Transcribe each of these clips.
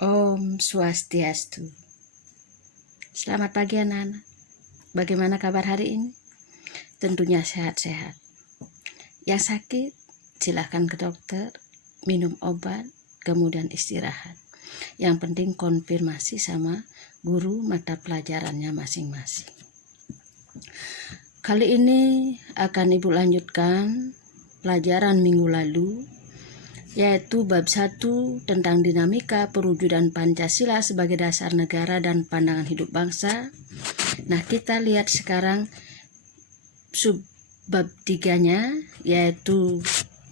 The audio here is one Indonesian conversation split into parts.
Om Swastiastu. Selamat pagi anak-anak. Bagaimana kabar hari ini? Tentunya sehat-sehat. Yang sakit, silahkan ke dokter, minum obat, kemudian istirahat. Yang penting konfirmasi sama guru mata pelajarannya masing-masing. Kali ini akan Ibu lanjutkan pelajaran minggu lalu, yaitu bab 1 tentang dinamika perwujudan Pancasila sebagai dasar negara dan pandangan hidup bangsa. Nah, kita lihat sekarang sub bab 3-nya, yaitu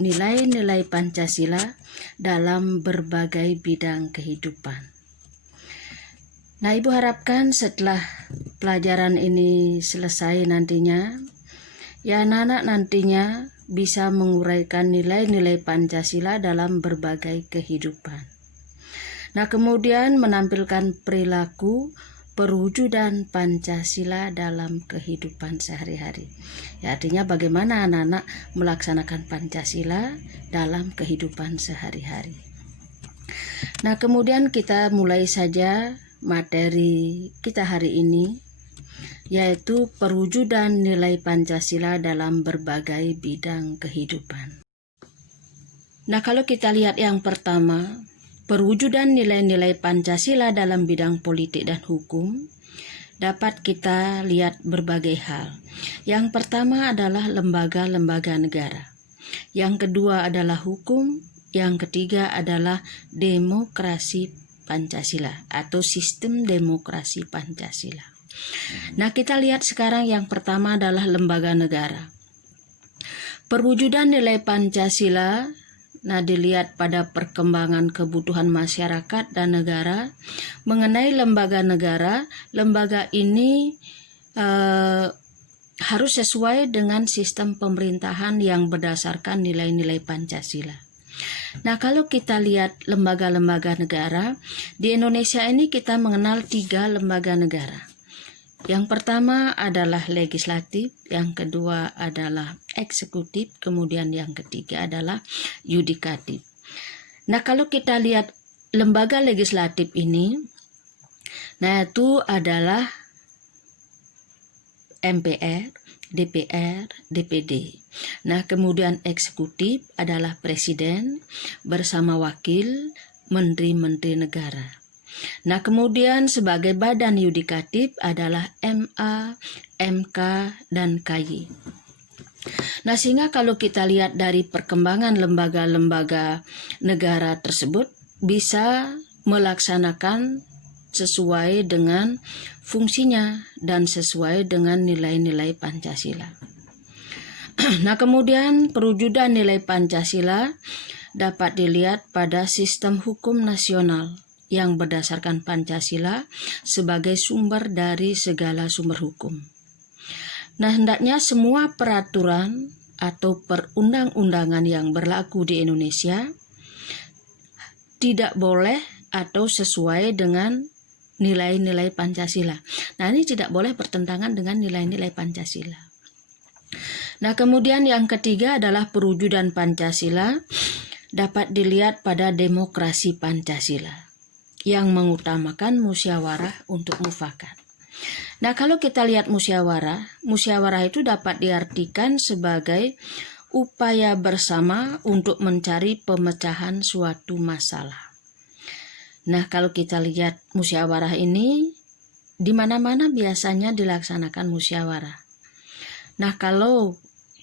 nilai-nilai Pancasila dalam berbagai bidang kehidupan. Nah, Ibu harapkan setelah pelajaran ini selesai nantinya, ya anak-anak nantinya bisa menguraikan nilai-nilai Pancasila dalam berbagai kehidupan. Nah, kemudian menampilkan perilaku perwujudan Pancasila dalam kehidupan sehari-hari. Ya, artinya bagaimana anak-anak melaksanakan Pancasila dalam kehidupan sehari-hari. Nah, kemudian kita mulai saja materi kita hari ini, yaitu perwujudan nilai Pancasila dalam berbagai bidang kehidupan. Nah, kalau kita lihat yang pertama, perwujudan nilai-nilai Pancasila dalam bidang politik dan hukum, dapat kita lihat berbagai hal. Yang pertama adalah lembaga-lembaga negara. Yang kedua adalah hukum. Yang ketiga adalah demokrasi Pancasila atau sistem demokrasi Pancasila. Nah, kita lihat sekarang yang pertama adalah lembaga negara. Perwujudan nilai Pancasila, nah dilihat pada perkembangan kebutuhan masyarakat dan negara mengenai lembaga negara. Lembaga ini harus sesuai dengan sistem pemerintahan yang berdasarkan nilai-nilai Pancasila. Nah, kalau kita lihat lembaga-lembaga negara, di Indonesia ini kita mengenal 3 lembaga negara. Yang pertama adalah legislatif, yang kedua adalah eksekutif, kemudian yang ketiga adalah yudikatif. Nah, kalau kita lihat lembaga legislatif ini, nah itu adalah MPR, DPR, DPD. Nah, kemudian eksekutif adalah presiden bersama wakil menteri-menteri negara. Nah, kemudian sebagai badan yudikatif adalah MA, MK, dan KY. Nah, sehingga kalau kita lihat dari perkembangan lembaga-lembaga negara tersebut bisa melaksanakan sesuai dengan fungsinya dan sesuai dengan nilai-nilai Pancasila. Nah, kemudian perwujudan nilai Pancasila dapat dilihat pada sistem hukum nasional yang berdasarkan Pancasila sebagai sumber dari segala sumber hukum. Nah, hendaknya semua peraturan atau perundang-undangan yang berlaku di Indonesia tidak boleh atau sesuai dengan nilai-nilai Pancasila. Nah, ini tidak boleh bertentangan dengan nilai-nilai Pancasila. Nah, kemudian yang ketiga adalah perwujudan Pancasila dapat dilihat pada demokrasi Pancasila yang mengutamakan musyawarah untuk mufakat. Nah, kalau kita lihat musyawarah itu dapat diartikan sebagai upaya bersama untuk mencari pemecahan suatu masalah. Nah, kalau kita lihat musyawarah ini, di mana-mana biasanya dilaksanakan musyawarah. Nah, kalau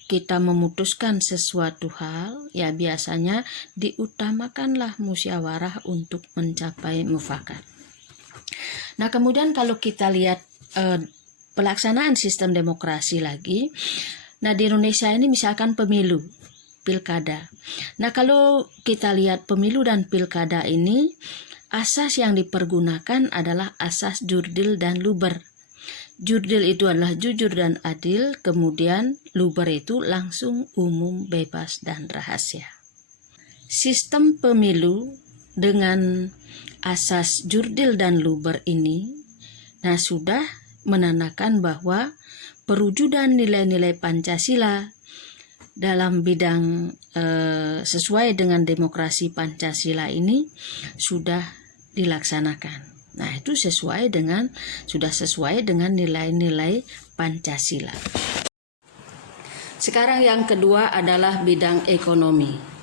kita memutuskan sesuatu hal, ya biasanya diutamakanlah musyawarah untuk mencapai mufakat. Nah, kemudian kalau kita lihat pelaksanaan sistem demokrasi lagi, nah di Indonesia ini misalkan pemilu, pilkada. Nah, kalau kita lihat pemilu dan pilkada ini, asas yang dipergunakan adalah asas jurdil dan luber. Jurdil itu adalah jujur dan adil, kemudian luber itu langsung, umum, bebas, dan rahasia. Sistem pemilu dengan asas jurdil dan luber ini, nah sudah menandakan bahwa perwujudan nilai-nilai Pancasila dalam bidang sesuai dengan demokrasi Pancasila ini sudah dilaksanakan. Nah, itu sudah sesuai dengan nilai-nilai Pancasila. Sekarang yang kedua adalah bidang ekonomi.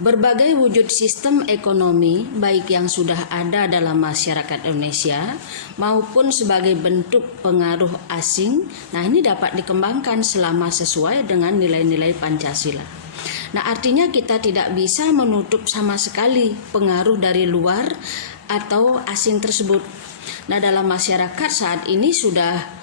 Berbagai wujud sistem ekonomi, baik yang sudah ada dalam masyarakat Indonesia maupun sebagai bentuk pengaruh asing, nah ini dapat dikembangkan selama sesuai dengan nilai-nilai Pancasila. Nah, artinya kita tidak bisa menutup sama sekali pengaruh dari luar atau asing tersebut. Nah, dalam masyarakat saat ini sudah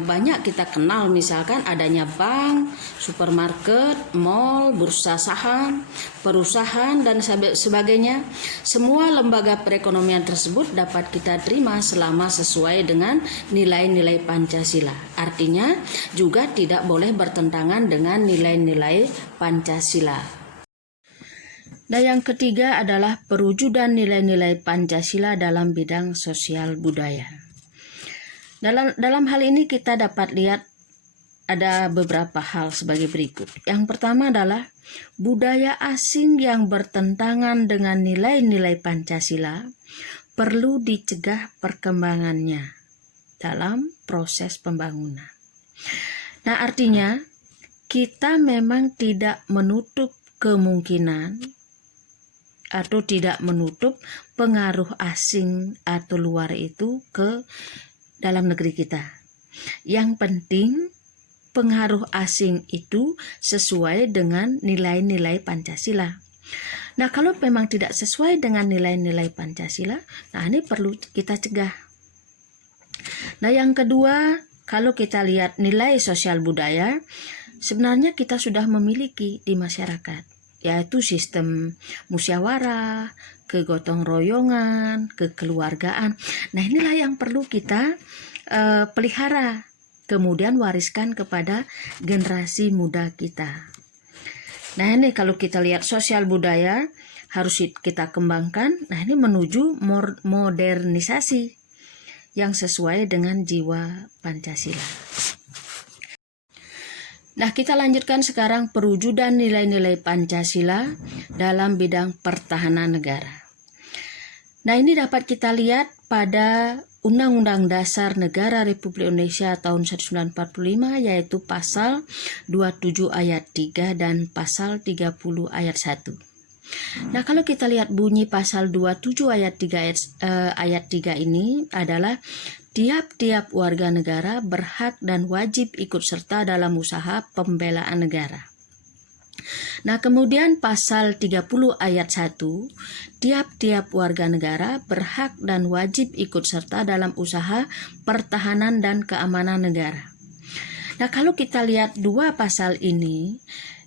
banyak kita kenal, misalkan adanya bank, supermarket, mall, bursa saham, perusahaan dan sebagainya. Semua lembaga perekonomian tersebut dapat kita terima selama sesuai dengan nilai-nilai Pancasila. Artinya juga tidak boleh bertentangan dengan nilai-nilai Pancasila. Nah, yang ketiga adalah perwujudan nilai-nilai Pancasila dalam bidang sosial budaya. Dalam hal ini kita dapat lihat ada beberapa hal sebagai berikut. Yang pertama adalah budaya asing yang bertentangan dengan nilai-nilai Pancasila perlu dicegah perkembangannya dalam proses pembangunan. Nah, artinya kita memang tidak menutup kemungkinan atau tidak menutup pengaruh asing atau luar itu ke dalam negeri kita. Yang penting pengaruh asing itu sesuai dengan nilai-nilai Pancasila. Nah, kalau memang tidak sesuai dengan nilai-nilai Pancasila, nah ini perlu kita cegah. Nah, yang kedua, kalau kita lihat nilai sosial budaya, sebenarnya kita sudah memiliki di masyarakat, yaitu sistem musyawarah, kegotong royongan, kekeluargaan. Nah, inilah yang perlu kita pelihara, kemudian wariskan kepada generasi muda kita. Nah, ini kalau kita lihat sosial budaya harus kita kembangkan. Nah, ini menuju modernisasi yang sesuai dengan jiwa Pancasila. Nah, kita lanjutkan sekarang perwujudan nilai-nilai Pancasila dalam bidang pertahanan negara. Nah, ini dapat kita lihat pada Undang-Undang Dasar Negara Republik Indonesia tahun 1945, yaitu pasal 27 ayat 3 dan pasal 30 ayat 1. Nah, kalau kita lihat bunyi pasal 27 ayat 3 ini adalah tiap-tiap warga negara berhak dan wajib ikut serta dalam usaha pembelaan negara. Nah, kemudian pasal 30 ayat 1, tiap-tiap warga negara berhak dan wajib ikut serta dalam usaha pertahanan dan keamanan negara. Nah, kalau kita lihat dua pasal ini,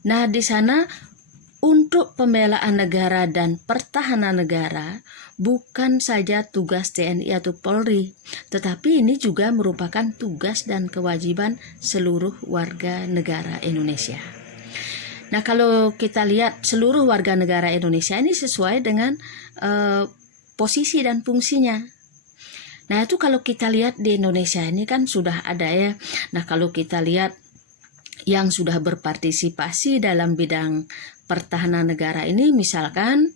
nah di sana untuk pembelaan negara dan pertahanan negara bukan saja tugas TNI atau Polri, tetapi ini juga merupakan tugas dan kewajiban seluruh warga negara Indonesia. Nah, kalau kita lihat seluruh warga negara Indonesia ini sesuai dengan posisi dan fungsinya. Nah, itu kalau kita lihat di Indonesia ini kan sudah ada ya. Nah, kalau kita lihat yang sudah berpartisipasi dalam bidang pertahanan negara ini, misalkan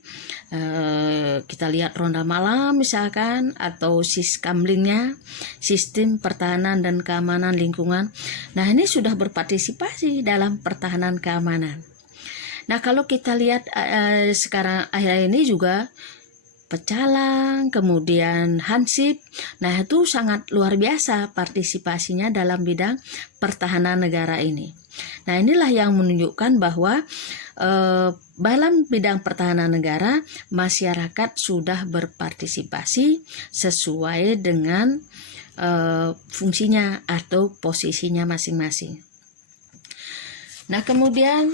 kita lihat Ronda Malam misalkan, atau Siskamlingnya, Sistem Pertahanan dan Keamanan Lingkungan. Nah, ini sudah berpartisipasi dalam pertahanan keamanan. Nah, kalau kita lihat sekarang akhir ini juga Pecalang, kemudian Hansip, nah itu sangat luar biasa partisipasinya dalam bidang pertahanan negara ini. Nah, inilah yang menunjukkan bahwa dalam bidang pertahanan negara masyarakat sudah berpartisipasi sesuai dengan fungsinya atau posisinya masing-masing. Nah, kemudian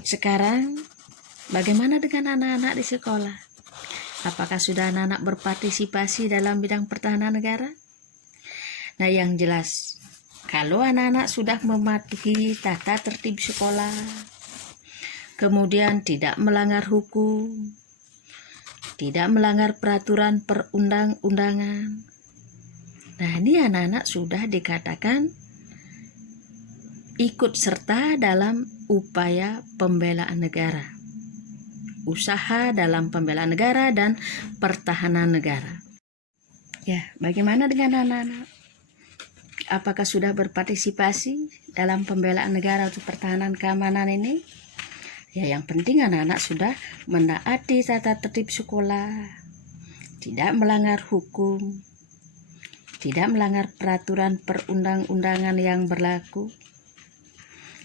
sekarang bagaimana dengan anak-anak di sekolah? Apakah sudah anak-anak berpartisipasi dalam bidang pertahanan negara? Nah, yang jelas, kalau anak-anak sudah mematuhi tata tertib sekolah, kemudian tidak melanggar hukum, tidak melanggar peraturan perundang-undangan, nah ini anak-anak sudah dikatakan ikut serta dalam upaya pembelaan negara. usaha dalam pembelaan negara dan pertahanan negara. Ya, bagaimana dengan anak-anak? Apakah sudah berpartisipasi dalam pembelaan negara atau pertahanan keamanan ini? Ya, yang penting anak-anak sudah menaati tata tertib sekolah, tidak melanggar hukum, tidak melanggar peraturan perundang-undangan yang berlaku.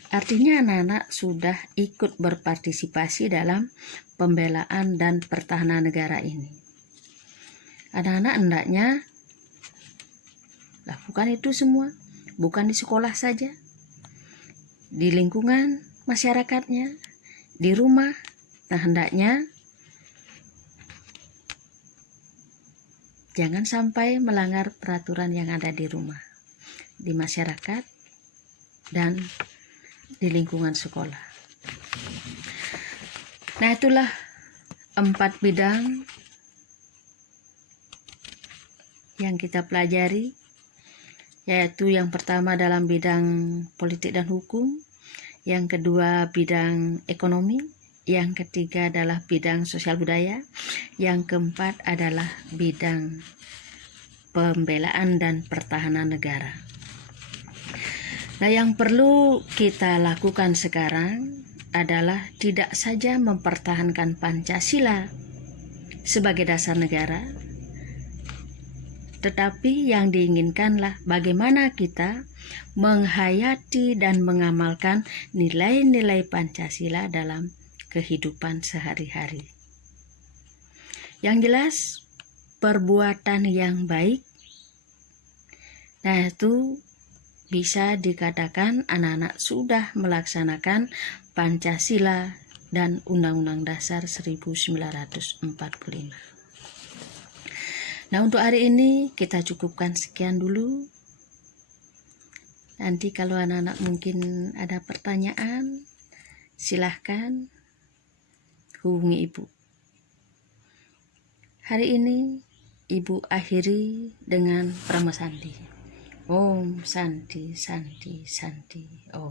Artinya anak-anak sudah ikut berpartisipasi dalam pembelaan dan pertahanan negara ini. Anak-anak hendaknya lakukan itu semua, bukan di sekolah saja, di lingkungan masyarakatnya, di rumah. Nah, hendaknya jangan sampai melanggar peraturan yang ada di rumah, di masyarakat, dan di lingkungan sekolah. Nah, itulah 4 bidang yang kita pelajari, yaitu yang pertama dalam bidang politik dan hukum, yang kedua bidang ekonomi, yang ketiga adalah bidang sosial budaya, yang keempat adalah bidang pembelaan dan pertahanan negara. Nah, yang perlu kita lakukan sekarang adalah tidak saja mempertahankan Pancasila sebagai dasar negara, tetapi yang diinginkanlah bagaimana kita menghayati dan mengamalkan nilai-nilai Pancasila dalam kehidupan sehari-hari. Yang jelas, perbuatan yang baik, nah itu bisa dikatakan anak-anak sudah melaksanakan Pancasila dan Undang-Undang Dasar 1945. Nah, untuk hari ini kita cukupkan sekian dulu. Nanti kalau anak-anak mungkin ada pertanyaan, silahkan hubungi Ibu. Hari ini Ibu akhiri dengan Pramasandi. Om Santi Santi Santi Om.